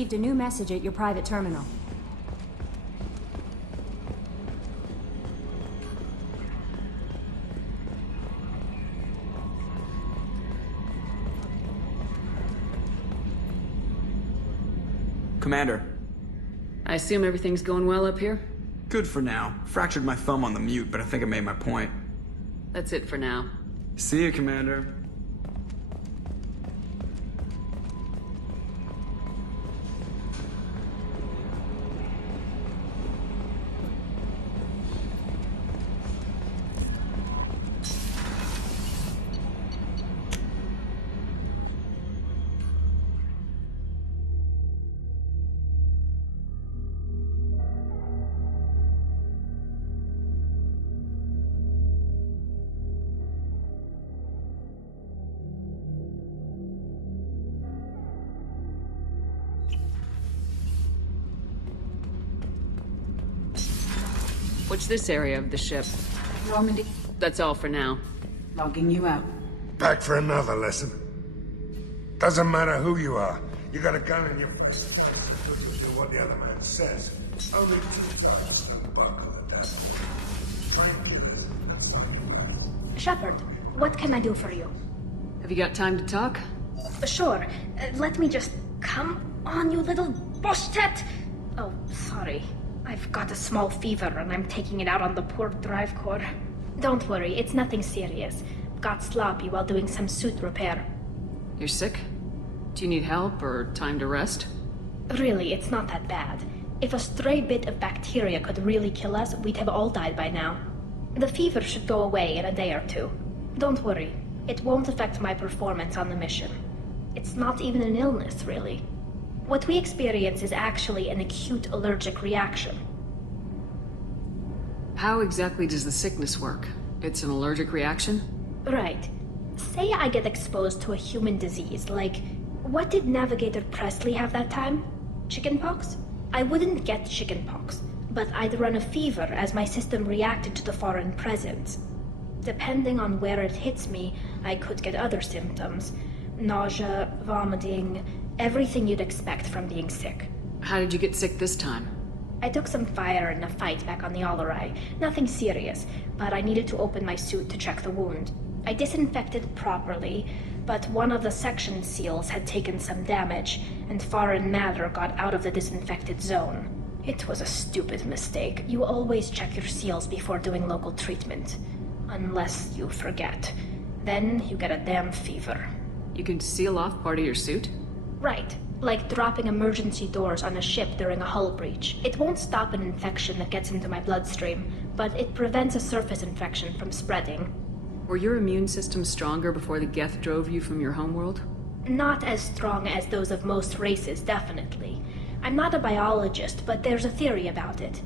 received a new message at your private terminal. Commander. I assume everything's going well up here? Good for now. Fractured my thumb on the mute, but I think I made my point. That's it for now. See you, Commander. What's this area of the ship? Normandy, That's all for now. logging you out. Back for another lesson. Doesn't matter who you are. You got a gun in your face. Because you're what the other man says. Only 2 stars and the bulk of the damn. Frankly, that's not your way. Shepard, what can I do for you? Have you got time to talk? Sure. Let me just... Come on, you little boshtet! Oh, sorry. I've got a small fever and I'm taking it out on the poor drive core. Don't worry, it's nothing serious. Got sloppy while doing some suit repair. You're sick? Do you need help or time to rest? Really, it's not that bad. If a stray bit of bacteria could really kill us, we'd have all died by now. The fever should go away in a day or 2. Don't worry, it won't affect my performance on the mission. It's not even an illness, really. What we experience is actually an acute allergic reaction. How exactly does the sickness work? It's an allergic reaction? Right. Say I get exposed to a human disease, like... What did Navigator Presley have that time? Chickenpox? I wouldn't get chickenpox, but I'd run a fever as my system reacted to the foreign presence. Depending on where it hits me, I could get other symptoms. Nausea, vomiting, everything you'd expect from being sick. How did you get sick this time? I took some fire in a fight back on the Allerai. Nothing serious, but I needed to open my suit to check the wound. I disinfected properly, but one of the section seals had taken some damage, and foreign matter got out of the disinfected zone. It was a stupid mistake. You always check your seals before doing local treatment. Unless you forget. Then you get a damn fever. You can seal off part of your suit? Right. Like dropping emergency doors on a ship during a hull breach. It won't stop an infection that gets into my bloodstream, but it prevents a surface infection from spreading. Were your immune system stronger before the Geth drove you from your homeworld? Not as strong as those of most races, definitely. I'm not a biologist, but there's a theory about it.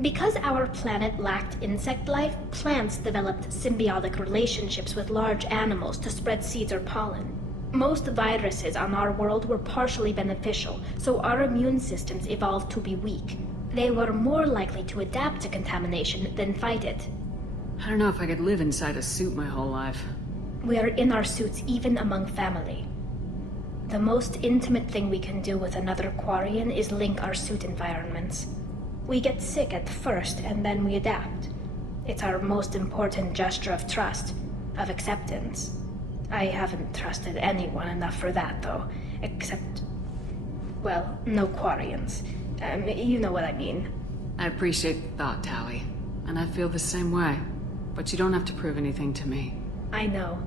Because our planet lacked insect life, plants developed symbiotic relationships with large animals to spread seeds or pollen. Most viruses on our world were partially beneficial, so our immune systems evolved to be weak. They were more likely to adapt to contamination than fight it. I don't know if I could live inside a suit my whole life. We are in our suits even among family. The most intimate thing we can do with another Quarian is link our suit environments. We get sick at first and then we adapt. It's our most important gesture of trust, of acceptance. I haven't trusted anyone enough for that, though. Except... well, no Quarians. You know what I mean. I appreciate the thought, Tali. And I feel the same way. But you don't have to prove anything to me. I know.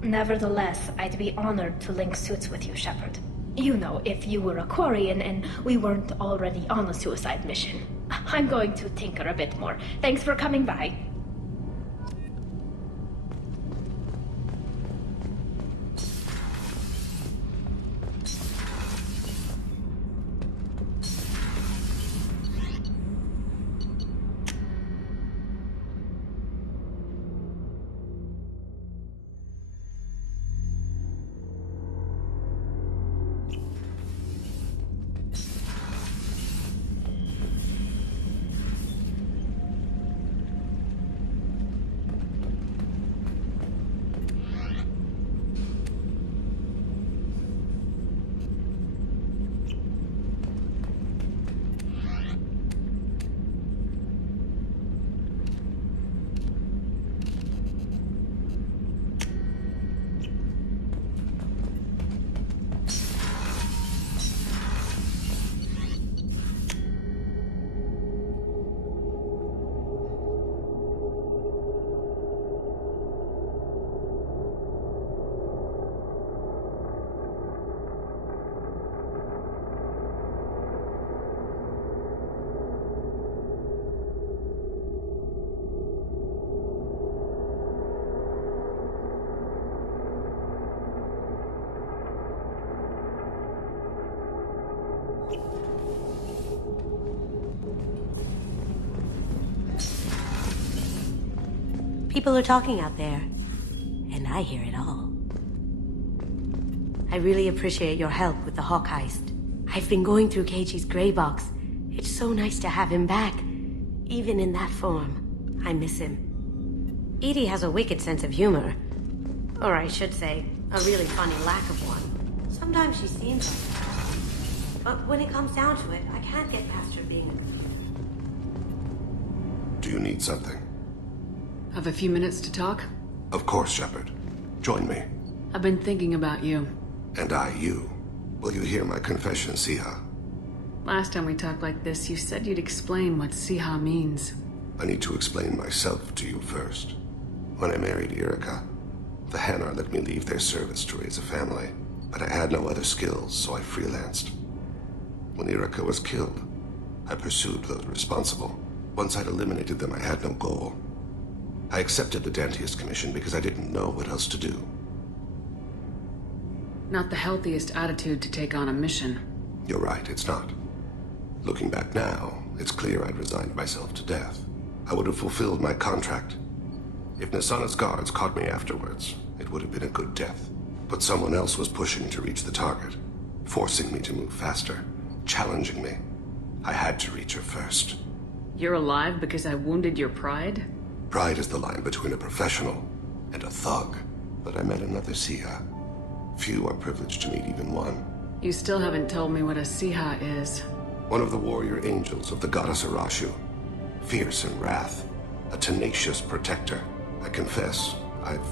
Nevertheless, I'd be honored to link suits with you, Shepard. You know, if you were a Quarian and we weren't already on a suicide mission. I'm going to tinker a bit more. Thanks for coming by. People are talking out there, and I hear it all. I really appreciate your help with the Hawk heist. I've been going through Keiji's gray box. It's so nice to have him back, even in that form. I miss him. Edie has a wicked sense of humor. Or I should say, a really funny lack of one. Sometimes she seems like that. But when it comes down to it, I can't get past her being a comedian. Do you need something? Have a few minutes to talk? Of course, Shepard. Join me. I've been thinking about you. And I, you. Will you hear my confession, Siha? Last time we talked like this, you said you'd explain what Siha means. I need to explain myself to you first. When I married Irika, the Hanar let me leave their service to raise a family, but I had no other skills, so I freelanced. When Irika was killed, I pursued those responsible. Once I'd eliminated them, I had no goal. I accepted the Dantius Commission because I didn't know what else to do. Not the healthiest attitude to take on a mission. You're right, it's not. Looking back now, it's clear I'd resigned myself to death. I would have fulfilled my contract. If Nasana's guards caught me afterwards, it would have been a good death. But someone else was pushing to reach the target, forcing me to move faster, challenging me. I had to reach her first. You're alive because I wounded your pride? Pride is the line between a professional and a thug. But I met another Siha. Few are privileged to meet even one. You still haven't told me what a Siha is. One of the warrior angels of the goddess Arashu. Fierce in wrath. A tenacious protector. I confess, I've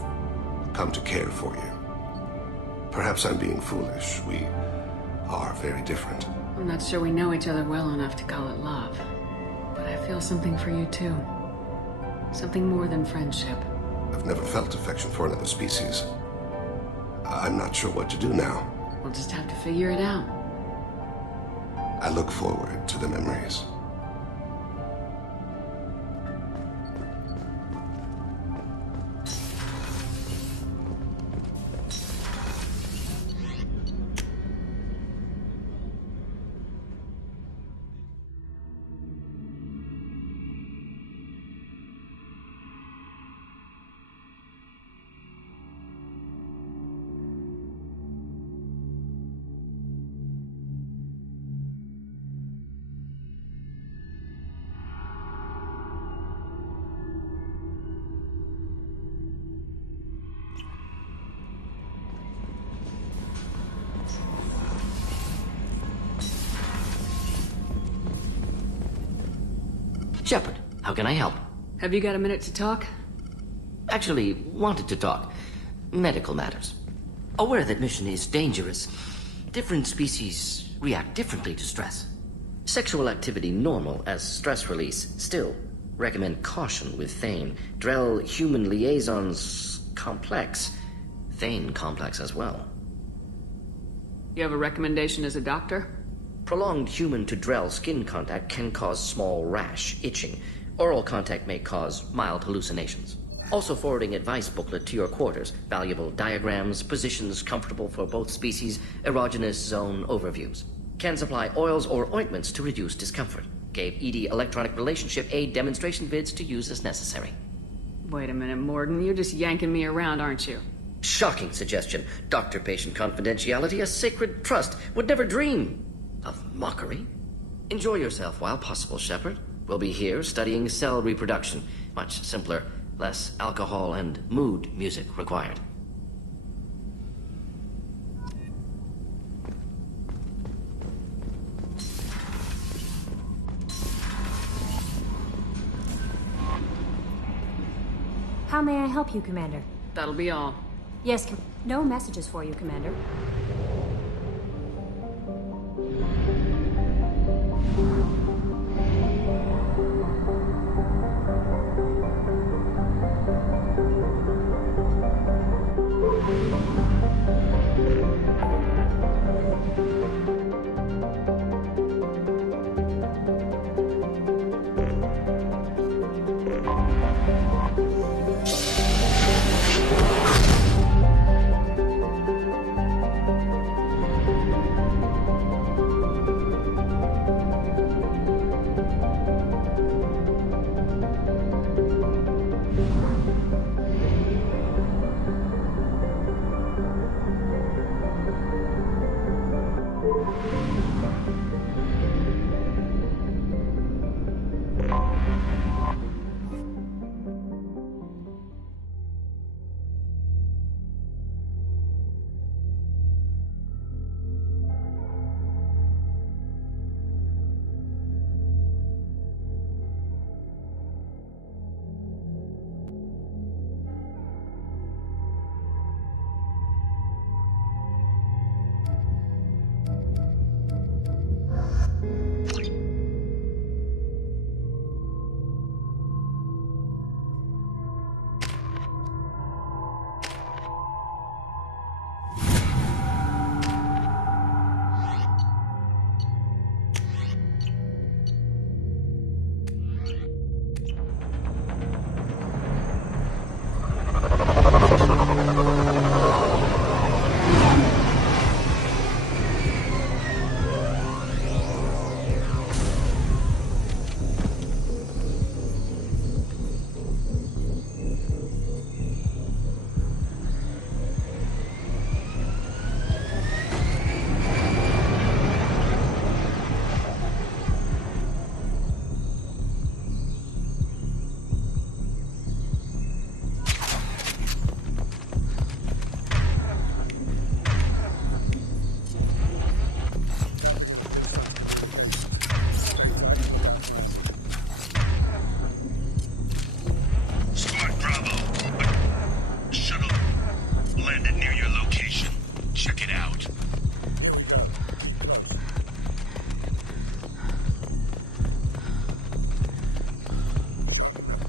come to care for you. Perhaps I'm being foolish. We are very different. I'm not sure we know each other well enough to call it love. But I feel something for you too. Something more than friendship. I've never felt affection for another species. I'm not sure what to do now. We'll just have to figure it out. I look forward to the memories. Shepard, how can I help? Have you got a minute to talk? Actually, wanted to talk. Medical matters. Aware that mission is dangerous. Different species react differently to stress. Sexual activity normal as stress release. Still, recommend caution with Thane. Drell-human liaisons complex. Thane complex as well. You have a recommendation as a doctor? Prolonged human to Drell skin contact can cause small rash, itching. Oral contact may cause mild hallucinations. Also forwarding advice booklet to your quarters. Valuable diagrams, positions comfortable for both species, erogenous zone overviews. Can supply oils or ointments to reduce discomfort. Gave ED electronic relationship aid demonstration vids to use as necessary. Wait a minute, Morden. You're just yanking me around, aren't you? Shocking suggestion. Doctor-patient confidentiality, a sacred trust. Would never dream of mockery. Enjoy yourself while possible, Shepard. We'll be here studying cell reproduction. Much simpler, less alcohol and mood music required. How may I help you, Commander? That'll be all. Yes, no messages for you, Commander.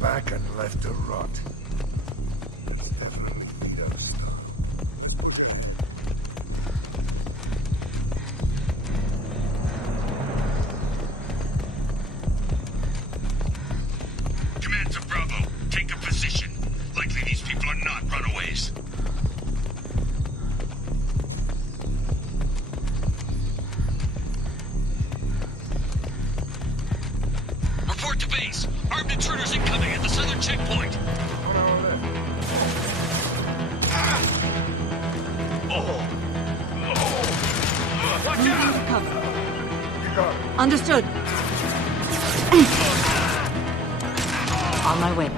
back and left to rot. It's definitely Vito's style. Command to Bravo. Take a position. Likely these people are not runaways. Report to base. Armed intruders incoming at the southern checkpoint. Watch out! You got it. Understood. On my way.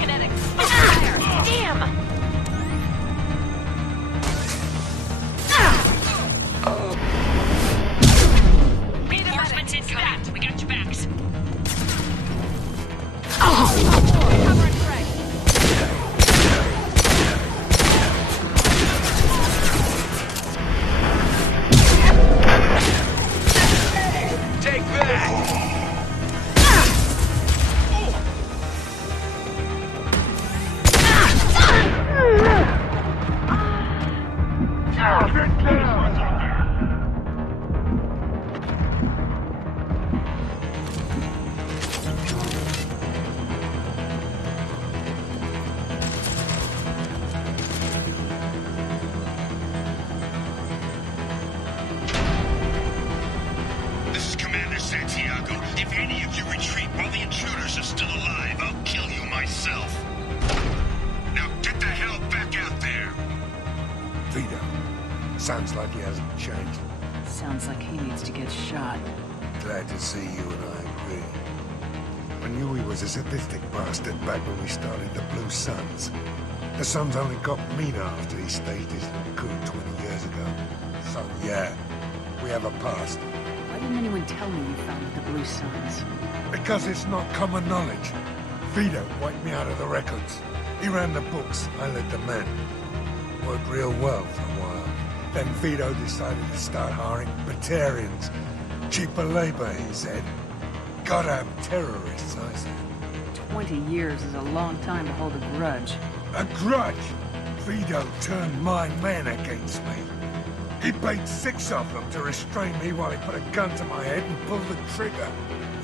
Kinetics. Fire! Damn! Reinforcements incoming. We got your backs. Cover and frag. Take that! This is Commander Santiago. If any of you retreat while the intruders are still alive, I'll kill you myself. Now get the hell back out there! Vito. Sounds like he hasn't changed. Sounds like he needs to get shot. Glad to see you and I agree. I knew he was a sadistic bastard back when we started the Blue Suns. The Suns only got meaner after he staged his little coup 20 years ago. So yeah, we have a past. Why didn't anyone tell me you founded the Blue Suns? Because it's not common knowledge. Vito wiped me out of the records. He ran the books, I led the men. Worked real well for a while. Then Vito decided to start hiring Batarians. Cheaper labor, he said. Goddamn terrorists, I said. 20 years is a long time to hold a grudge. A grudge? Vito turned my men against me. He paid 6 of them to restrain me while he put a gun to my head and pulled the trigger.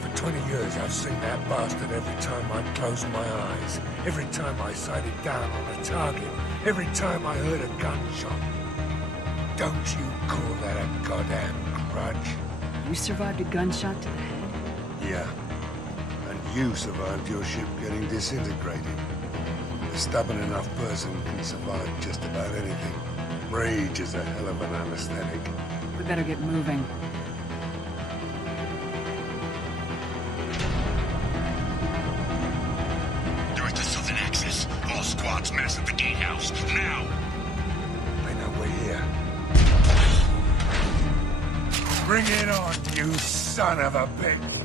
For 20 years, I've seen that bastard every time I closed my eyes. Every time I sighted down on a target. Every time I heard a gunshot. Don't you call that a goddamn grudge? You survived a gunshot to the head? Yeah. And you survived your ship getting disintegrated. A stubborn enough person can survive just about anything. Rage is a hell of an anesthetic. We better get moving. They're at the southern axis. All squads mass at the gatehouse. Now! They know we're here. Bring it on, you son of a bitch!